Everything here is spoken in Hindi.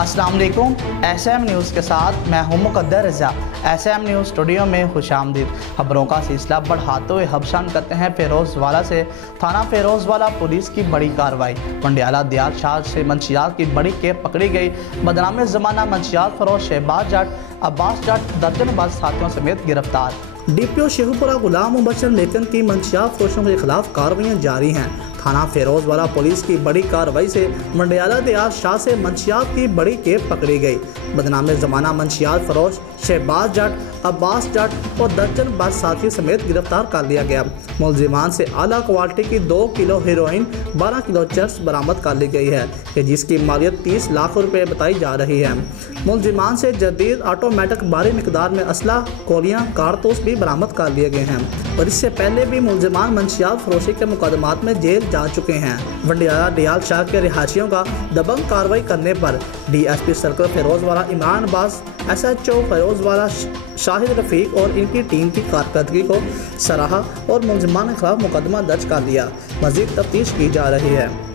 अस्सलाम वालेकुम। SM न्यूज़ के साथ मैं हूं मुकद्दर रज़ा। SM न्यूज़ स्टूडियो में खुशामदीद। खबरों का सिलसिला बढ़ाते हुए हबशान करते हैं फिरोजवाला से। थाना फिरोजवाला पुलिस की बड़ी कार्रवाई। मंडियाला दयाल शाह से मंशियात की बड़ी केप पकड़ी गई। बदनाम ज़माना मंशियात फरोश शहबाज जट, अब्बास जट दर्जन बाद साथियों समेत गिरफ्तार। DPO शेखुपुरा गुलाम मुबशर लेकिन की मंशियात फरोशों के खिलाफ कार्रवाइयाँ जारी हैं। थाना फिरोजवाला पुलिस की बड़ी कार्रवाई से मंडियाला दयाल शाह से मंशियात की बड़ी केप पकड़ी गई। बदनाम ज़माना मंशियात फरोश शहबाज जट, अब्बास जट और दर्जन बाद साथी समेत गिरफ्तार कर लिया गया। मुलजिमान से आला क्वालिटी की 2 किलो हेरोइन, 12 किलो चरस बरामद कर ली गई है कि जिसकी मालियत 30 लाख रुपए बताई जा रही है। मुलजिमान से जदीद ऑटोमेटिक भारी मिकदार में असला, गोलियां, कारतूस भी बरामद कर लिए गए हैं और इससे पहले भी मुलजिमान मंशियात फरोशी के मुकदमात में जेल जा चुके हैं। मंडियाला दयाल शाह के रिहायशियों का दबंग कार्रवाई करने पर DSP circle Ferozewala Imran Abbas, SHO Ferozewala Shahid Rafiq और इनकी टीम की कारकर्दगी को सराहा और मुलजिमान के खिलाफ मुकदमा दर्ज कर लिया। मजीद तफ्तीश की जा रही है।